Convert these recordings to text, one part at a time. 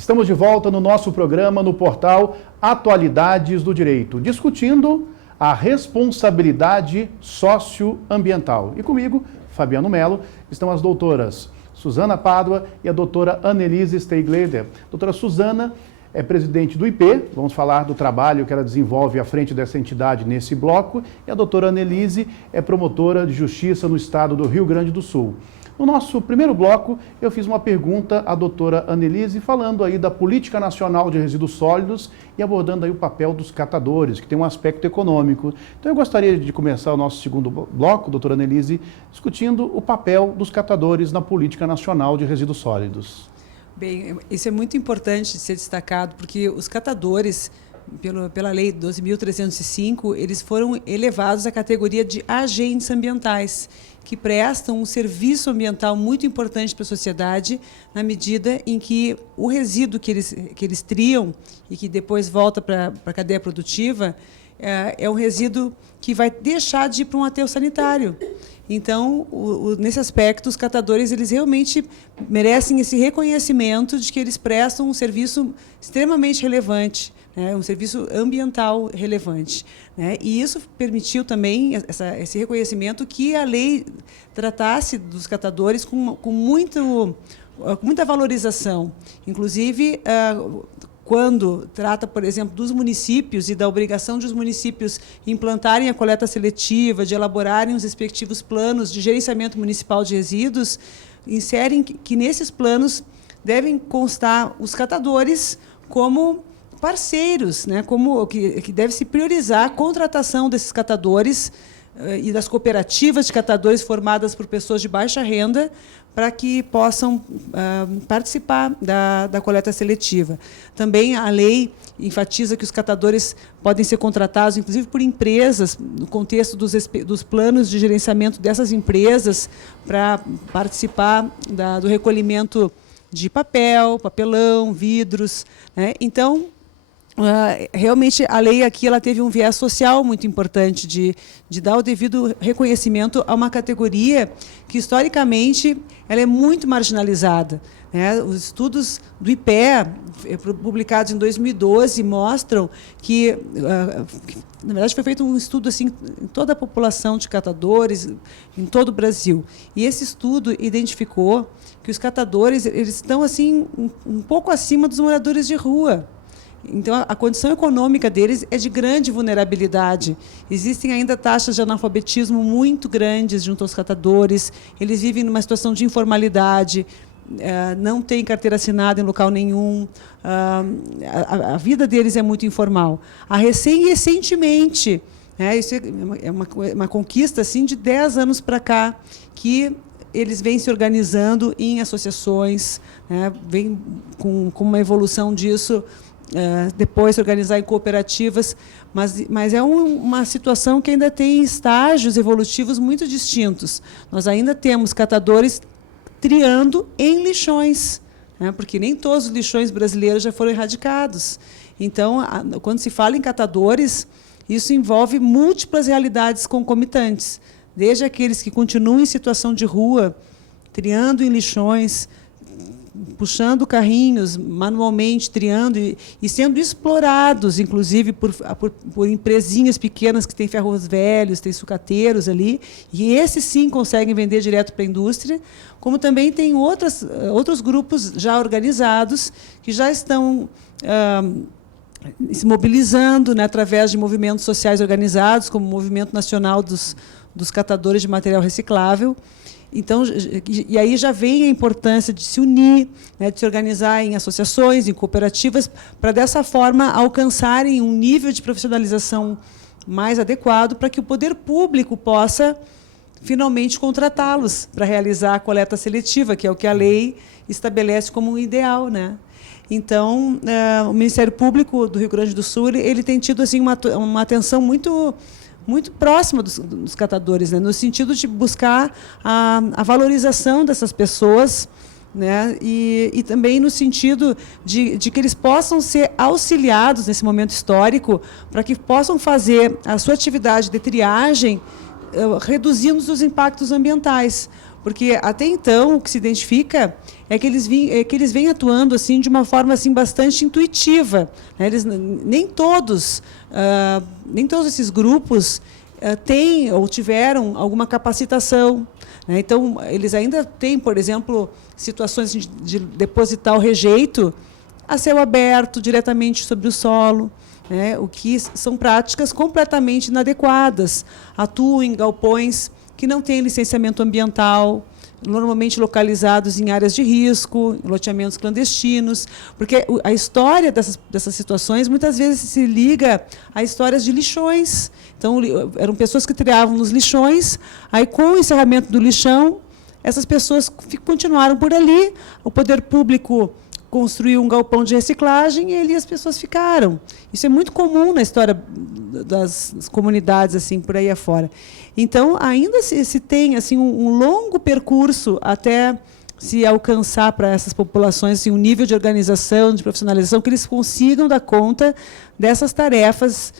Estamos de volta no nosso programa no portal Atualidades do Direito, discutindo a responsabilidade socioambiental. E comigo, Fabiano Melo, estão as doutoras Suzana Pádua e a doutora Annelise Steigleder. Doutora Suzana é presidente do IP, vamos falar do trabalho que ela desenvolve à frente dessa entidade nesse bloco, e a doutora Annelise é promotora de justiça no estado do Rio Grande do Sul. No nosso primeiro bloco, eu fiz uma pergunta à doutora Annelise, falando aí da Política Nacional de Resíduos Sólidos e abordando aí o papel dos catadores, que tem um aspecto econômico. Então eu gostaria de começar o nosso segundo bloco, doutora Annelise, discutindo o papel dos catadores na Política Nacional de Resíduos Sólidos. Bem, isso é muito importante de ser destacado, porque os catadores, pela Lei 12.305, eles foram elevados à categoria de agentes ambientais, que prestam um serviço ambiental muito importante para a sociedade, na medida em que o resíduo que eles triam e que depois volta para a cadeia produtiva é um resíduo que vai deixar de ir para um aterro sanitário. Então, nesse aspecto, os catadores eles realmente merecem esse reconhecimento de que eles prestam um serviço extremamente relevante, né, um serviço ambiental relevante, né, e isso permitiu também esse reconhecimento que a lei tratasse dos catadores com muita valorização. Inclusive, quando trata, por exemplo, dos municípios e da obrigação de os municípios implantarem a coleta seletiva, de elaborarem os respectivos planos de gerenciamento municipal de resíduos, inserem que nesses planos devem constar os catadores como parceiros, né, como que deve se priorizar a contratação desses catadores e das cooperativas de catadores formadas por pessoas de baixa renda, para que possam participar da coleta seletiva. Também a lei enfatiza que os catadores podem ser contratados, inclusive por empresas, no contexto dos planos de gerenciamento dessas empresas, para participar do recolhimento de papelão, vidros, né? Então, realmente, a lei aqui ela teve um viés social muito importante de dar o devido reconhecimento a uma categoria que, historicamente, ela é muito marginalizada, né? Os estudos do IPEA, publicados em 2012, mostram que, na verdade, foi feito um estudo assim, em toda a população de catadores, em todo o Brasil. E esse estudo identificou que os catadores eles estão assim, um pouco acima dos moradores de rua. Então, a condição econômica deles é de grande vulnerabilidade. Existem ainda taxas de analfabetismo muito grandes junto aos catadores, eles vivem numa situação de informalidade, não têm carteira assinada em local nenhum, a vida deles é muito informal. Recentemente, isso é uma conquista assim, de 10 anos para cá, que eles vêm se organizando em associações, né, vêm com uma evolução disso, depois se organizar em cooperativas, mas é uma situação que ainda tem estágios evolutivos muito distintos. Nós ainda temos catadores triando em lixões, né, porque nem todos os lixões brasileiros já foram erradicados. Então, quando se fala em catadores, isso envolve múltiplas realidades concomitantes, desde aqueles que continuam em situação de rua, triando em lixões, puxando carrinhos manualmente, triando e sendo explorados, inclusive, por empresinhas pequenas que têm ferros velhos, têm sucateiros ali, e esses sim conseguem vender direto para a indústria, como também tem outros grupos já organizados que já estão se mobilizando, né, através de movimentos sociais organizados, como o Movimento Nacional dos Catadores de Material Reciclável. Então, e aí já vem a importância de se unir, né, de se organizar em associações, em cooperativas, para, dessa forma, alcançarem um nível de profissionalização mais adequado para que o poder público possa, finalmente, contratá-los para realizar a coleta seletiva, que é o que a lei estabelece como um ideal, né? Então, o Ministério Público do Rio Grande do Sul ele tem tido assim, uma atenção muito próxima dos catadores, né, no sentido de buscar a valorização dessas pessoas, né, e também no sentido de que eles possam ser auxiliados nesse momento histórico para que possam fazer a sua atividade de triagem reduzindo os impactos ambientais. Porque até então o que se identifica é que eles vêm atuando assim de uma forma assim bastante intuitiva, né? Nem todos esses grupos têm ou tiveram alguma capacitação, né? Então eles ainda têm, por exemplo, situações de depositar o rejeito a céu aberto, diretamente sobre o solo, né? O que são práticas completamente inadequadas. Atuam em galpões que não têm licenciamento ambiental, normalmente localizados em áreas de risco, em loteamentos clandestinos, porque a história dessas situações muitas vezes se liga a histórias de lixões. Então, eram pessoas que triavam nos lixões, aí, com o encerramento do lixão, essas pessoas continuaram por ali, o poder público construiu um galpão de reciclagem e ali as pessoas ficaram. Isso é muito comum na história das comunidades assim por aí afora. Então, ainda se tem assim um longo percurso até se alcançar para essas populações assim, um nível de organização, de profissionalização, que eles consigam dar conta dessas tarefas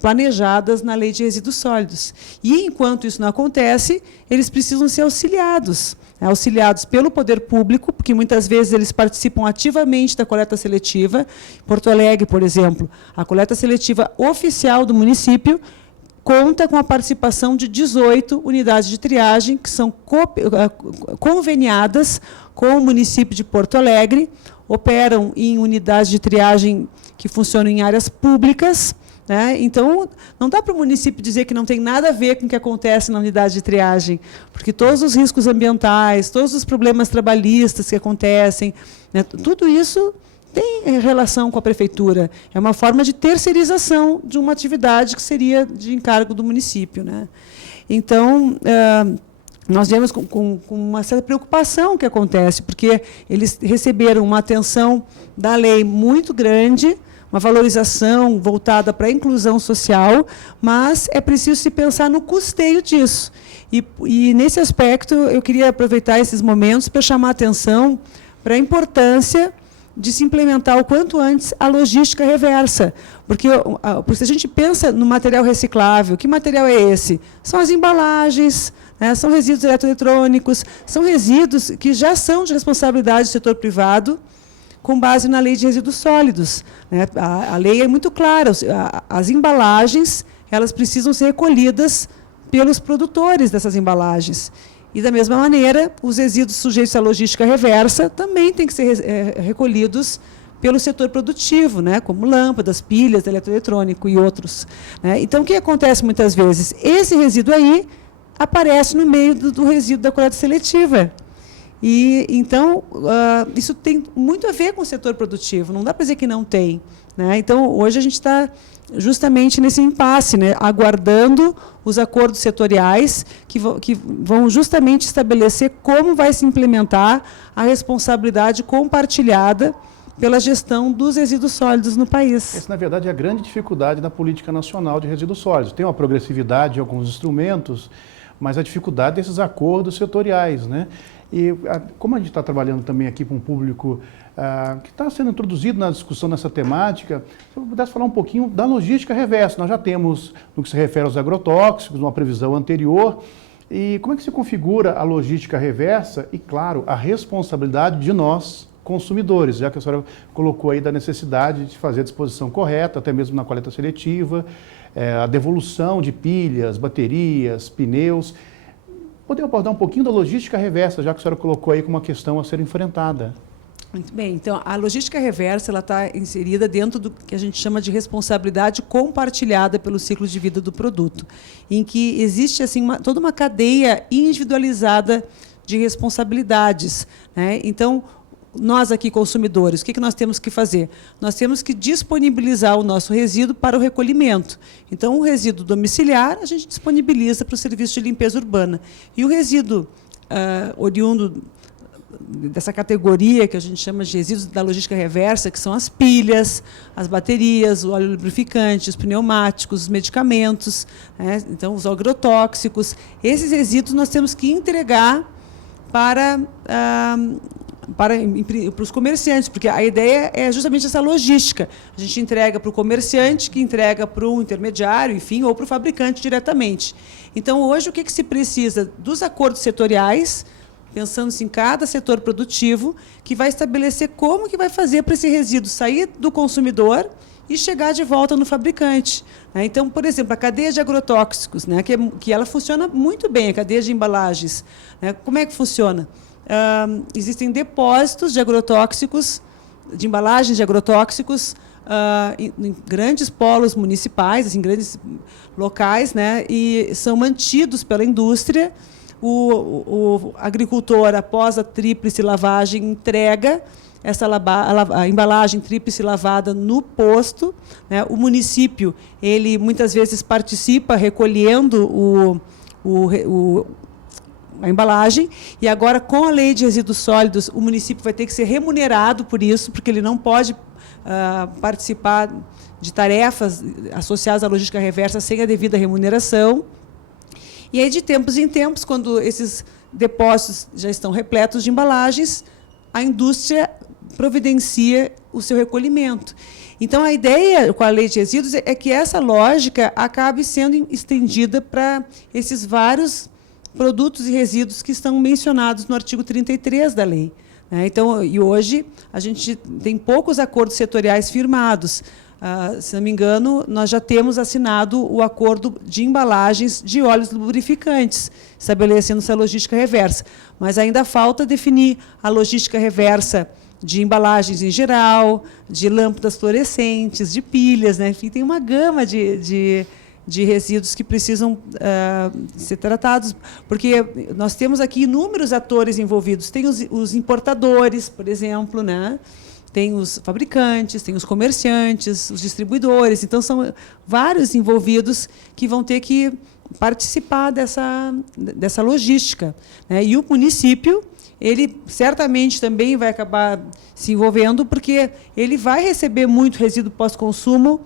planejadas na Lei de Resíduos Sólidos. E, enquanto isso não acontece, eles precisam ser auxiliados pelo poder público, porque muitas vezes eles participam ativamente da coleta seletiva. Em Porto Alegre, por exemplo, a coleta seletiva oficial do município conta com a participação de 18 unidades de triagem, que são conveniadas com o município de Porto Alegre, operam em unidades de triagem que funcionam em áreas públicas, né? Então, não dá para o município dizer que não tem nada a ver com o que acontece na unidade de triagem, porque todos os riscos ambientais, todos os problemas trabalhistas que acontecem, né, tudo isso tem relação com a prefeitura. É uma forma de terceirização de uma atividade que seria de encargo do município, né? Então, nós vemos com uma certa preocupação o que acontece, porque eles receberam uma atenção da lei muito grande, uma valorização voltada para a inclusão social, mas é preciso se pensar no custeio disso. E nesse aspecto, eu queria aproveitar esses momentos para chamar a atenção para a importância de se implementar o quanto antes a logística reversa. Porque se a gente pensa no material reciclável, que material é esse? São as embalagens, né, são resíduos eletroeletrônicos, são resíduos que já são de responsabilidade do setor privado, com base na Lei de Resíduos Sólidos, né? A lei é muito clara, as embalagens elas precisam ser recolhidas pelos produtores dessas embalagens. E, da mesma maneira, os resíduos sujeitos à logística reversa também têm que ser recolhidos pelo setor produtivo, né? Como lâmpadas, pilhas, eletroeletrônico e outros, né? Então, o que acontece muitas vezes? Esse resíduo aí aparece no meio do resíduo da coleta seletiva. E, então, isso tem muito a ver com o setor produtivo, não dá para dizer que não tem, né? Então, hoje a gente está justamente nesse impasse, né? Aguardando os acordos setoriais que vão justamente estabelecer como vai se implementar a responsabilidade compartilhada pela gestão dos resíduos sólidos no país. Essa, na verdade, é a grande dificuldade da política nacional de resíduos sólidos. Tem uma progressividade em alguns instrumentos, mas a dificuldade desses acordos setoriais, né? E como a gente está trabalhando também aqui com um público que está sendo introduzido na discussão nessa temática, se eu pudesse falar um pouquinho da logística reversa. Nós já temos, no que se refere aos agrotóxicos, uma previsão anterior. E como é que se configura a logística reversa e, claro, a responsabilidade de nós, consumidores, já que a senhora colocou aí da necessidade de fazer a disposição correta, até mesmo na coleta seletiva, a devolução de pilhas, baterias, pneus. Podemos abordar um pouquinho da logística reversa, já que a senhora colocou aí como uma questão a ser enfrentada. Muito bem. Então, a logística reversa está inserida dentro do que a gente chama de responsabilidade compartilhada pelo ciclo de vida do produto, em que existe assim, toda uma cadeia individualizada de responsabilidades, né? Então, nós aqui, consumidores, o que nós temos que fazer? Nós temos que disponibilizar o nosso resíduo para o recolhimento. Então, o resíduo domiciliar, a gente disponibiliza para o serviço de limpeza urbana. E o resíduo oriundo dessa categoria que a gente chama de resíduos da logística reversa, que são as pilhas, as baterias, o óleo lubrificante, os pneumáticos, os medicamentos, né? Então, os agrotóxicos. Esses resíduos nós temos que entregar para para os comerciantes, porque a ideia é justamente essa logística. A gente entrega para o comerciante, que entrega para o intermediário, enfim, ou para o fabricante diretamente. Então, hoje, o que se precisa? Dos acordos setoriais, pensando-se em cada setor produtivo, que vai estabelecer como que vai fazer para esse resíduo sair do consumidor e chegar de volta no fabricante. Então, por exemplo, a cadeia de agrotóxicos, né, que ela funciona muito bem, a cadeia de embalagens. Né, como é que funciona? Existem depósitos de agrotóxicos, de embalagens de agrotóxicos, em grandes polos municipais, em grandes locais, né, e são mantidos pela indústria. O agricultor, após a tríplice lavagem, entrega a embalagem tríplice lavada no posto. Né? O município, ele muitas vezes participa recolhendo a embalagem, e agora, com a lei de resíduos sólidos, o município vai ter que ser remunerado por isso, porque ele não pode participar de tarefas associadas à logística reversa sem a devida remuneração. E aí, de tempos em tempos, quando esses depósitos já estão repletos de embalagens, a indústria providencia o seu recolhimento. Então, a ideia com a lei de resíduos é que essa lógica acabe sendo estendida para esses vários produtos e resíduos que estão mencionados no artigo 33 da lei. Então, e hoje a gente tem poucos acordos setoriais firmados. Se não me engano, nós já temos assinado o acordo de embalagens de óleos lubrificantes, estabelecendo essa logística reversa. Mas ainda falta definir a logística reversa de embalagens em geral, de lâmpadas fluorescentes, de pilhas, né? Enfim, tem uma gama de resíduos que precisam ser tratados, porque nós temos aqui inúmeros atores envolvidos. Tem os importadores, por exemplo, né? Tem os fabricantes, tem os comerciantes, os distribuidores. Então, são vários envolvidos que vão ter que participar dessa logística. Né? E o município, ele certamente também vai acabar se envolvendo, porque ele vai receber muito resíduo pós-consumo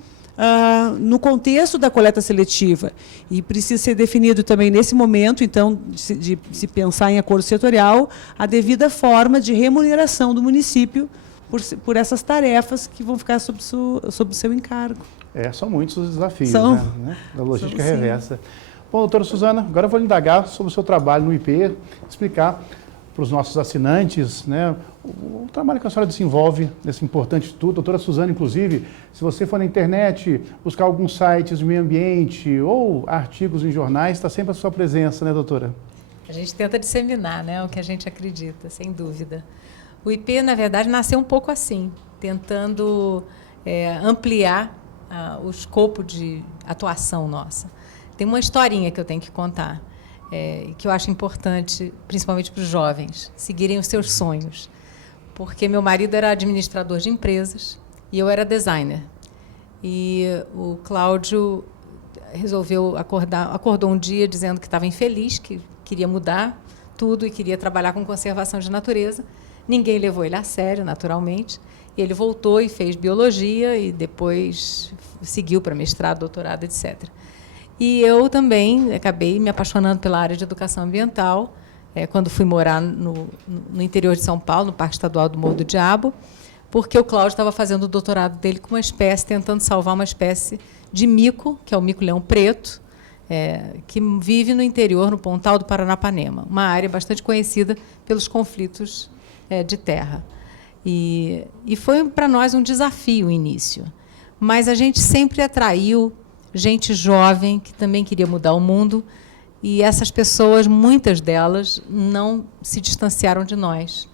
no contexto da coleta seletiva. E precisa ser definido também, nesse momento, então, de se pensar em acordo setorial, a devida forma de remuneração do município por essas tarefas que vão ficar sob o seu encargo. São muitos os desafios, são, né? Da logística reversa. Bom, doutora Suzana, agora eu vou lhe indagar sobre o seu trabalho no IP, explicar para os nossos assinantes, né, o trabalho que a senhora desenvolve nesse importante instituto. Doutora Suzana, inclusive, se você for na internet, buscar alguns sites de meio ambiente ou artigos em jornais, está sempre a sua presença, né, doutora? A gente tenta disseminar, né, o que a gente acredita, sem dúvida. O IP, na verdade, nasceu um pouco assim, tentando ampliar o escopo de atuação nossa. Tem uma historinha que eu tenho que contar, que eu acho importante, principalmente para os jovens, seguirem os seus sonhos. Porque meu marido era administrador de empresas e eu era designer. E o Cláudio acordou um dia dizendo que estava infeliz, que queria mudar tudo e queria trabalhar com conservação de natureza. Ninguém levou ele a sério, naturalmente. E ele voltou e fez biologia e depois seguiu para mestrado, doutorado, etc. E eu também acabei me apaixonando pela área de educação ambiental, quando fui morar no interior de São Paulo, no Parque Estadual do Morro do Diabo, porque o Cláudio estava fazendo o doutorado dele com uma espécie, tentando salvar uma espécie de mico, que é o mico-leão preto, que vive no interior, no Pontal do Paranapanema, uma área bastante conhecida pelos conflitos de terra. E foi para nós um desafio o início, mas a gente sempre atraiu gente jovem que também queria mudar o mundo, e essas pessoas, muitas delas, não se distanciaram de nós.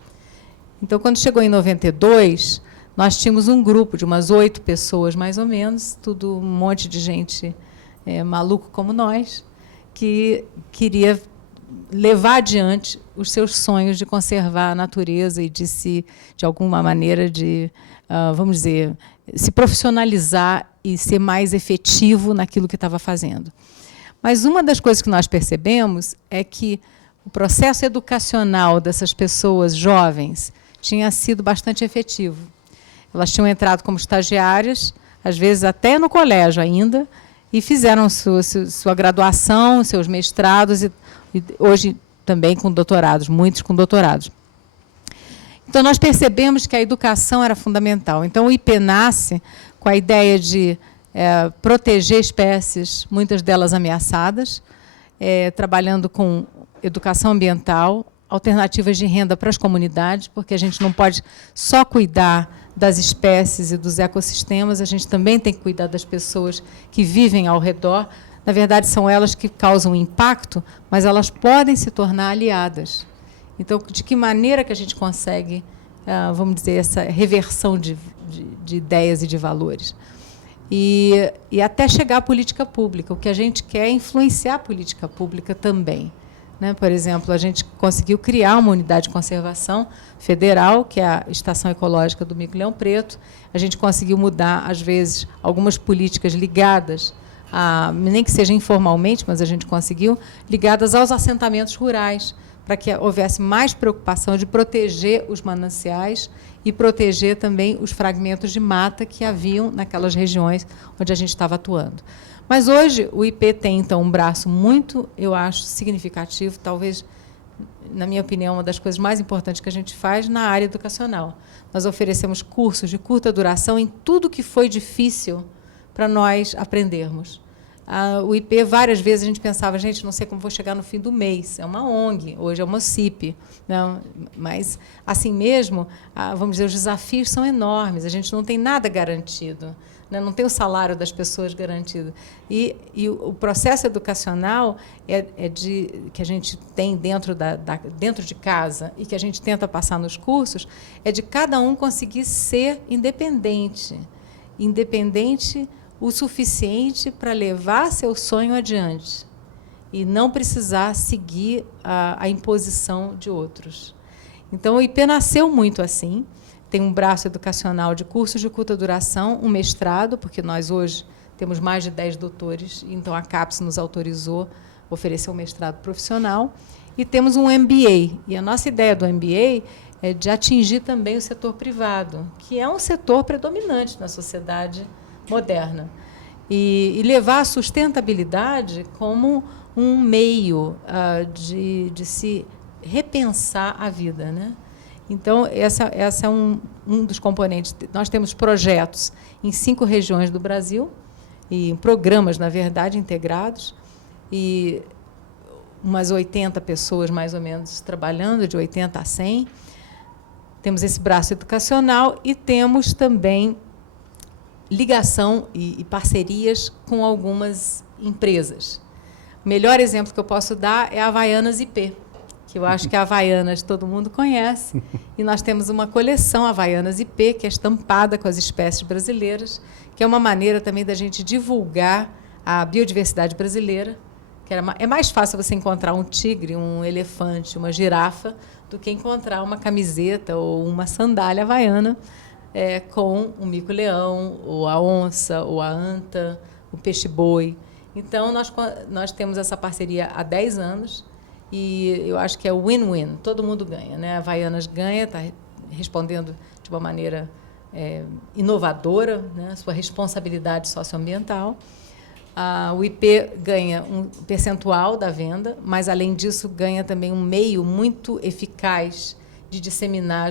Então, quando chegou em 92, nós tínhamos um grupo de umas 8 pessoas, mais ou menos, tudo um monte de gente maluco como nós, que queria levar adiante os seus sonhos de conservar a natureza e de alguma maneira, vamos dizer, se profissionalizar e ser mais efetivo naquilo que estava fazendo. Mas uma das coisas que nós percebemos é que o processo educacional dessas pessoas jovens tinha sido bastante efetivo. Elas tinham entrado como estagiárias, às vezes até no colégio ainda, e fizeram sua graduação, seus mestrados, e hoje também com doutorados, muitos com doutorados. Então, nós percebemos que a educação era fundamental. Então, o IP nasce com a ideia de proteger espécies, muitas delas ameaçadas, trabalhando com educação ambiental, alternativas de renda para as comunidades, porque a gente não pode só cuidar das espécies e dos ecossistemas, a gente também tem que cuidar das pessoas que vivem ao redor. Na verdade, são elas que causam impacto, mas elas podem se tornar aliadas. Então, de que maneira que a gente consegue, vamos dizer, essa reversão de ideias e de valores? E até chegar à política pública. O que a gente quer é influenciar a política pública também. Né? Por exemplo, a gente conseguiu criar uma unidade de conservação federal, que é a Estação Ecológica do Mico-Leão Preto. A gente conseguiu mudar, às vezes, algumas políticas ligadas, nem que seja informalmente, mas a gente conseguiu, ligadas aos assentamentos rurais, para que houvesse mais preocupação de proteger os mananciais e proteger também os fragmentos de mata que haviam naquelas regiões onde a gente estava atuando. Mas hoje o IP tem, então, um braço muito, eu acho, significativo, talvez, na minha opinião, uma das coisas mais importantes que a gente faz na área educacional. Nós oferecemos cursos de curta duração em tudo que foi difícil para nós aprendermos. O IP, várias vezes, a gente pensava, gente, não sei como vou chegar no fim do mês. É uma ONG, hoje é uma CIP. Não, mas, assim mesmo, vamos dizer, os desafios são enormes. A gente não tem nada garantido. Né? Não tem o salário das pessoas garantido. E o processo educacional que a gente tem dentro de casa e que a gente tenta passar nos cursos é de cada um conseguir ser independente. Independente o suficiente para levar seu sonho adiante e não precisar seguir a imposição de outros. Então, o IP nasceu muito assim. Tem um braço educacional de cursos de curta duração, um mestrado, porque nós hoje temos mais de 10 doutores, então a CAPES nos autorizou a oferecer um mestrado profissional, e temos um MBA. E a nossa ideia do MBA é de atingir também o setor privado, que é um setor predominante na sociedade moderna, e levar a sustentabilidade como um meio de se repensar a vida. Né? Então, essa é um dos componentes. Nós temos projetos em 5 regiões do Brasil, e programas, na verdade, integrados, e umas 80 pessoas, mais ou menos, trabalhando, de 80 a 100. Temos esse braço educacional e temos também ligação e parcerias com algumas empresas. O melhor exemplo que eu posso dar é a Havaianas IP, que eu acho que a Havaianas todo mundo conhece, e nós temos uma coleção Havaianas IP, que é estampada com as espécies brasileiras, que é uma maneira também da gente divulgar a biodiversidade brasileira, que é mais fácil você encontrar um tigre, um elefante, uma girafa, do que encontrar uma camiseta ou uma sandália havaiana com o mico-leão, ou a onça, ou a anta, o peixe-boi. Então, nós temos essa parceria há 10 anos, e eu acho que é win-win, todo mundo ganha. Né? A Havaianas ganha, está respondendo de uma maneira inovadora, né? Sua responsabilidade socioambiental. O IP ganha um percentual da venda, mas, além disso, ganha também um meio muito eficaz de disseminar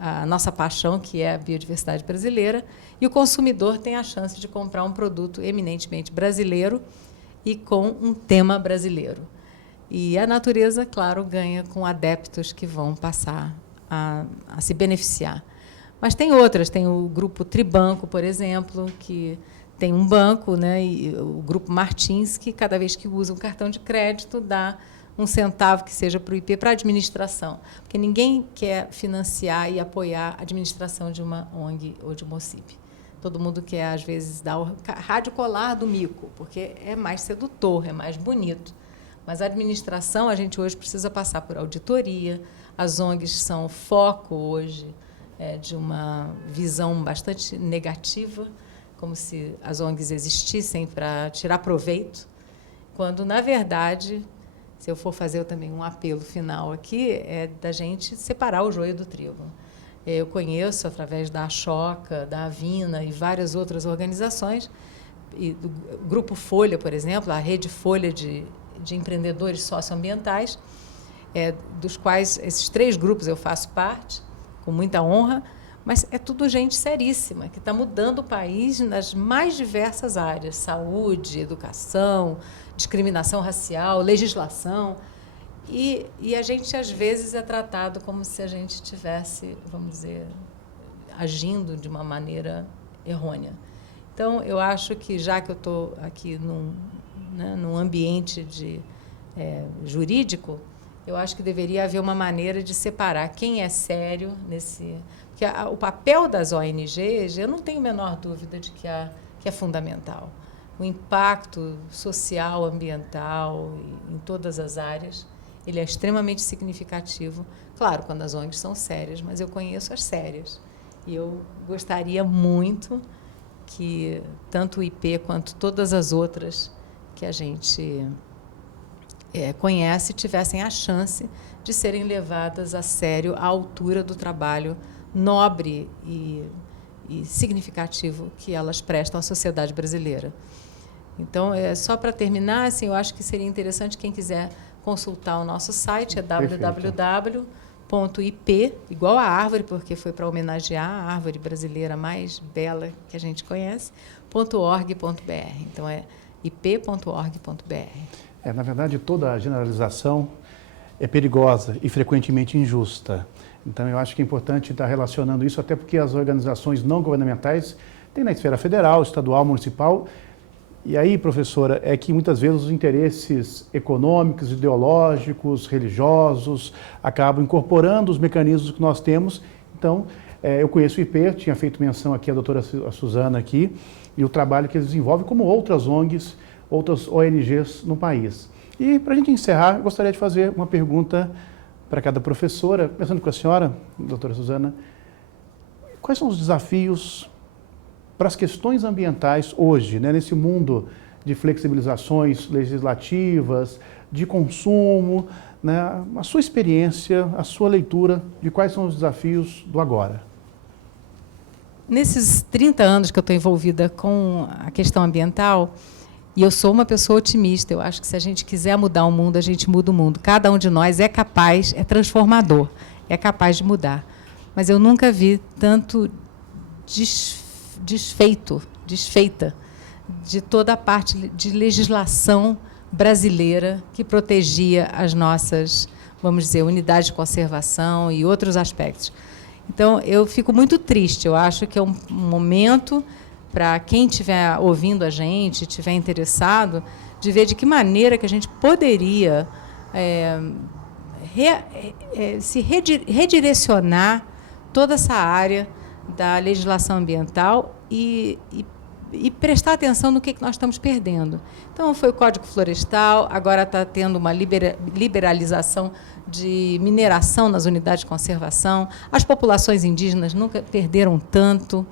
a nossa paixão, que é a biodiversidade brasileira, e o consumidor tem a chance de comprar um produto eminentemente brasileiro e com um tema brasileiro. E a natureza, claro, ganha com adeptos que vão passar a se beneficiar. Mas tem outras, tem o grupo Tribanco, por exemplo, que tem um banco, né, e o grupo Martins, que cada vez que usa um cartão de crédito dá um centavo que seja para o IP, para a administração. Porque ninguém quer financiar e apoiar a administração de uma ONG ou de uma OCIP. Todo mundo quer, às vezes, dar o rádio colar do mico, porque é mais sedutor, é mais bonito. Mas a administração, a gente hoje precisa passar por auditoria. As ONGs são foco hoje de uma visão bastante negativa, como se as ONGs existissem para tirar proveito, quando, na verdade, se eu for fazer também um apelo final aqui, é da gente separar o joio do trigo. Eu conheço, através da Ashoka, da Avina e várias outras organizações, e do Grupo Folha, por exemplo, a Rede Folha de empreendedores socioambientais, dos quais esses 3 grupos eu faço parte, com muita honra, mas é tudo gente seríssima, que está mudando o país nas mais diversas áreas: saúde, educação, discriminação racial, legislação. E a gente, às vezes, é tratado como se a gente estivesse, vamos dizer, agindo de uma maneira errônea. Então, eu acho que, já que eu estou aqui num ambiente jurídico, eu acho que deveria haver uma maneira de separar quem é sério nesse... Porque o papel das ONGs, eu não tenho a menor dúvida de que é fundamental. O impacto social, ambiental, em todas as áreas, ele é extremamente significativo. Claro, quando as ONGs são sérias, mas eu conheço as sérias. E eu gostaria muito que tanto o IP quanto todas as outras que a gente conhece tivessem a chance de serem levadas a sério à altura do trabalho nobre e significativo que elas prestam à sociedade brasileira. Então, só para terminar, assim, eu acho que seria interessante, quem quiser consultar o nosso site, é www.ip, igual a árvore, porque foi para homenagear a árvore brasileira mais bela que a gente conhece, .org.br. Então, é ip.org.br. Na verdade, toda a generalização é perigosa e frequentemente injusta. Então, eu acho que é importante estar relacionando isso, até porque as organizações não governamentais têm na esfera federal, estadual, municipal. E aí, professora, é que muitas vezes os interesses econômicos, ideológicos, religiosos, acabam incorporando os mecanismos que nós temos. Então, eu conheço o IP, tinha feito menção aqui a doutora Suzana aqui, e o trabalho que eles desenvolvem, como outras ONGs, outras ONGs no país. E, para a gente encerrar, eu gostaria de fazer uma pergunta para cada professora, começando com a senhora, doutora Suzana. Quais são os desafios para as questões ambientais hoje, nesse mundo de flexibilizações legislativas, de consumo, a sua experiência, a sua leitura de quais são os desafios do agora? Nesses 30 anos que eu estou envolvida com a questão ambiental, e eu sou uma pessoa otimista, eu acho que se a gente quiser mudar o mundo, a gente muda o mundo. Cada um de nós é capaz, é transformador, é capaz de mudar. Mas eu nunca vi tanto desfeita de toda a parte de legislação brasileira que protegia as nossas, vamos dizer, unidades de conservação e outros aspectos. Então, eu fico muito triste. Eu acho que é um momento para quem estiver ouvindo a gente, estiver interessado, de ver de que maneira que a gente poderia redirecionar toda essa área da legislação ambiental e prestar atenção no que nós estamos perdendo. Então, foi o Código Florestal, agora está tendo uma liberalização de mineração nas unidades de conservação, as populações indígenas nunca perderam tanto.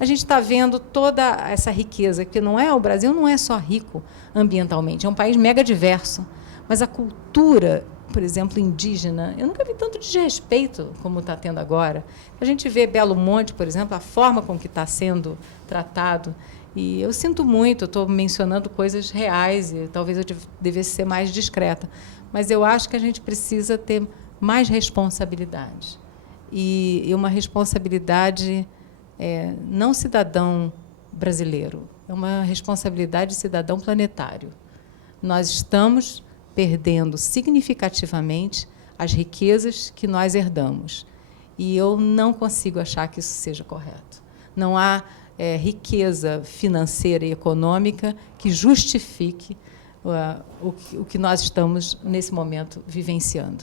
A gente está vendo toda essa riqueza, que o Brasil não é só rico ambientalmente, é um país mega diverso, mas a cultura, por exemplo, indígena, eu nunca vi tanto desrespeito como está tendo agora. A gente vê Belo Monte, por exemplo, a forma com que está sendo tratado, e eu sinto muito, eu estou mencionando coisas reais, e talvez eu devesse ser mais discreta, mas eu acho que a gente precisa ter mais responsabilidade, e uma responsabilidade não cidadão brasileiro, é uma responsabilidade de cidadão planetário. Nós estamos perdendo significativamente as riquezas que nós herdamos. E eu não consigo achar que isso seja correto. Não há riqueza financeira e econômica que justifique o que nós estamos, nesse momento, vivenciando.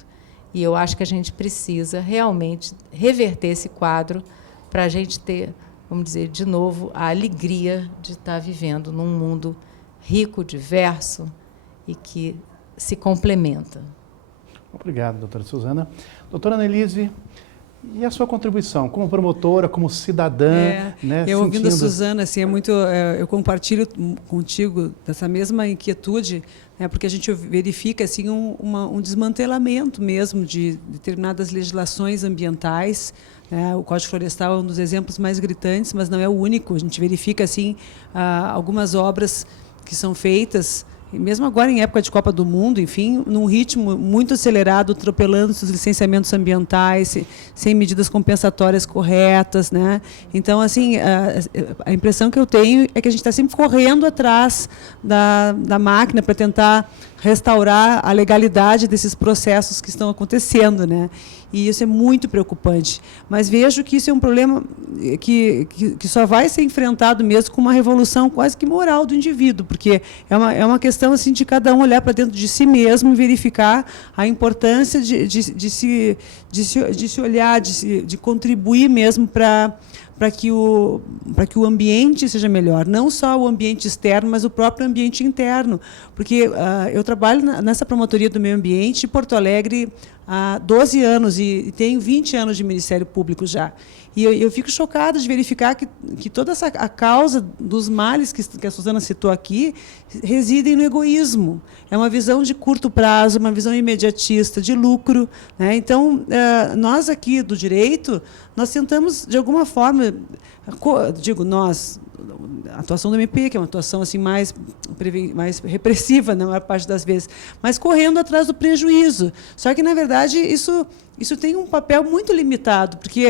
E eu acho que a gente precisa realmente reverter esse quadro para a gente ter, vamos dizer, de novo, a alegria de estar vivendo num mundo rico, diverso e que se complementa. Obrigado, doutora Suzana. Doutora Annelise, e a sua contribuição como promotora, como cidadã? Eu ouvindo a Suzana, assim, eu compartilho contigo dessa mesma inquietude, porque a gente verifica assim, um desmantelamento mesmo de determinadas legislações ambientais. O Código Florestal é um dos exemplos mais gritantes, mas não é o único. A gente verifica assim, algumas obras que são feitas mesmo agora em época de Copa do Mundo, enfim, num ritmo muito acelerado, atropelando os licenciamentos ambientais, sem medidas compensatórias corretas, né? Então, assim, a impressão que eu tenho é que a gente está sempre correndo atrás da máquina para tentar restaurar a legalidade desses processos que estão acontecendo, né? E isso é muito preocupante. Mas vejo que isso é um problema que só vai ser enfrentado mesmo com uma revolução quase que moral do indivíduo, porque é uma questão assim, de cada um olhar para dentro de si mesmo e verificar a importância de se olhar, de contribuir mesmo para que o ambiente seja melhor, não só o ambiente externo, mas o próprio ambiente interno. Porque eu trabalho nessa promotoria do meio ambiente em Porto Alegre há 12 anos e tenho 20 anos de Ministério Público já. E eu fico chocada de verificar que toda a causa dos males que a Suzana citou aqui residem no egoísmo. É uma visão de curto prazo, uma visão imediatista, de lucro, né? Então, nós aqui do direito, nós tentamos, de alguma forma, digo nós, a atuação do MP, que é uma atuação assim, mais repressiva na maior parte das vezes, mas correndo atrás do prejuízo. Só que, na verdade, isso tem um papel muito limitado, porque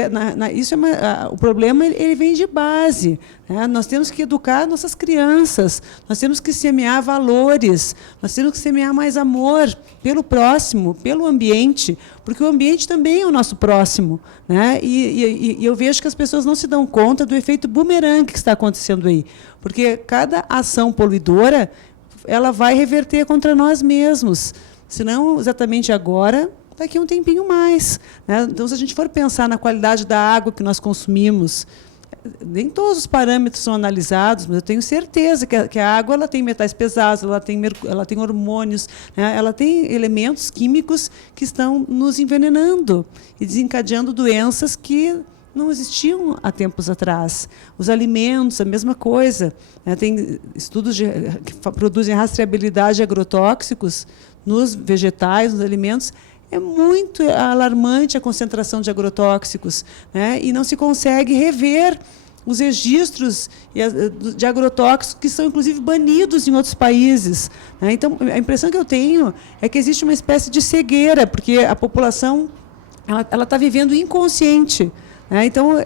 o problema ele vem de base, né? Nós temos que educar nossas crianças, nós temos que semear valores, nós temos que semear mais amor pelo próximo, pelo ambiente, porque o ambiente também é o nosso próximo, né? E eu vejo que as pessoas não se dão conta do efeito bumerangue que está acontecendo aí, porque cada ação poluidora ela vai reverter contra nós mesmos, se não exatamente agora, daqui a um tempinho mais, né? Então, se a gente for pensar na qualidade da água que nós consumimos, nem todos os parâmetros são analisados, mas eu tenho certeza que a água ela tem metais pesados, ela tem hormônios, né? Ela tem elementos químicos que estão nos envenenando e desencadeando doenças que não existiam há tempos atrás. Os alimentos, a mesma coisa, né? Tem estudos que produzem rastreabilidade de agrotóxicos nos vegetais, nos alimentos. É muito alarmante a concentração de agrotóxicos, né? E não se consegue rever os registros de agrotóxicos que são, inclusive, banidos em outros países, né? Então, a impressão que eu tenho é que existe uma espécie de cegueira, porque a população ela está vivendo inconsciente, né? Então,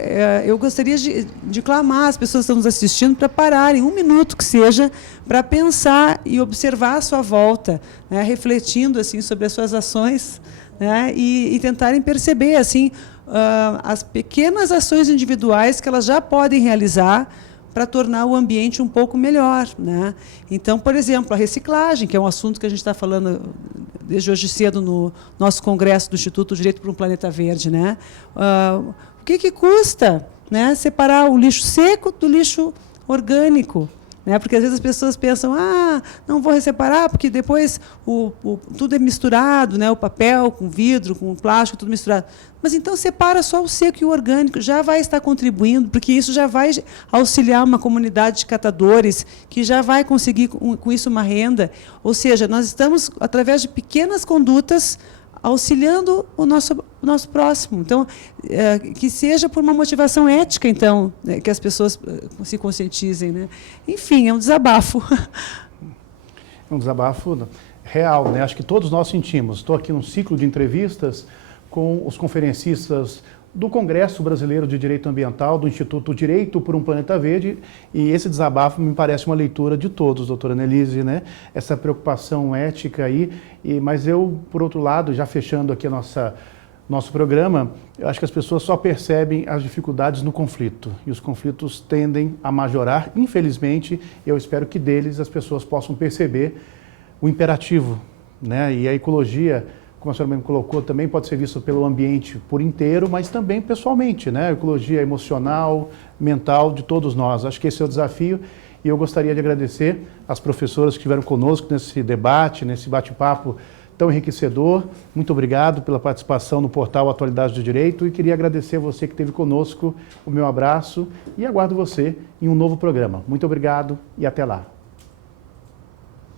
eu gostaria de clamar às pessoas que estão nos assistindo para pararem, um minuto que seja, para pensar e observar a sua volta, né? Refletindo assim, sobre as suas ações, né? E tentarem perceber assim, as pequenas ações individuais que elas já podem realizar para tornar o ambiente um pouco melhor, né? Então, por exemplo, a reciclagem, que é um assunto que a gente está falando desde hoje cedo no nosso congresso do Instituto Direito para um Planeta Verde, né? O que que custa, né, separar o lixo seco do lixo orgânico? Né? Porque, às vezes, as pessoas pensam, não vou separar, porque depois tudo é misturado, né? O papel com vidro, com plástico, tudo misturado. Mas, então, separa só o seco e o orgânico, já vai estar contribuindo, porque isso já vai auxiliar uma comunidade de catadores, que já vai conseguir, com isso, uma renda. Ou seja, nós estamos, através de pequenas condutas, auxiliando o nosso próximo. Então, que seja por uma motivação ética, então, né, que as pessoas se conscientizem, né? Enfim, é um desabafo. É um desabafo real, né? Acho que todos nós sentimos. Estou aqui num ciclo de entrevistas com os conferencistas do Congresso Brasileiro de Direito Ambiental, do Instituto Direito por um Planeta Verde, e esse desabafo me parece uma leitura de todos, doutora Annelise, né? Essa preocupação ética aí, mas eu, por outro lado, já fechando aqui nosso programa, eu acho que as pessoas só percebem as dificuldades no conflito, e os conflitos tendem a majorar, infelizmente, eu espero que deles as pessoas possam perceber o imperativo, né? E a ecologia, como a senhora mesmo colocou, também pode ser vista pelo ambiente por inteiro, mas também pessoalmente, né? A ecologia emocional, mental de todos nós. Acho que esse é o desafio e eu gostaria de agradecer às professoras que estiveram conosco nesse debate, nesse bate-papo tão enriquecedor. Muito obrigado pela participação no portal Atualidades do Direito e queria agradecer a você que esteve conosco, o meu abraço e aguardo você em um novo programa. Muito obrigado e até lá.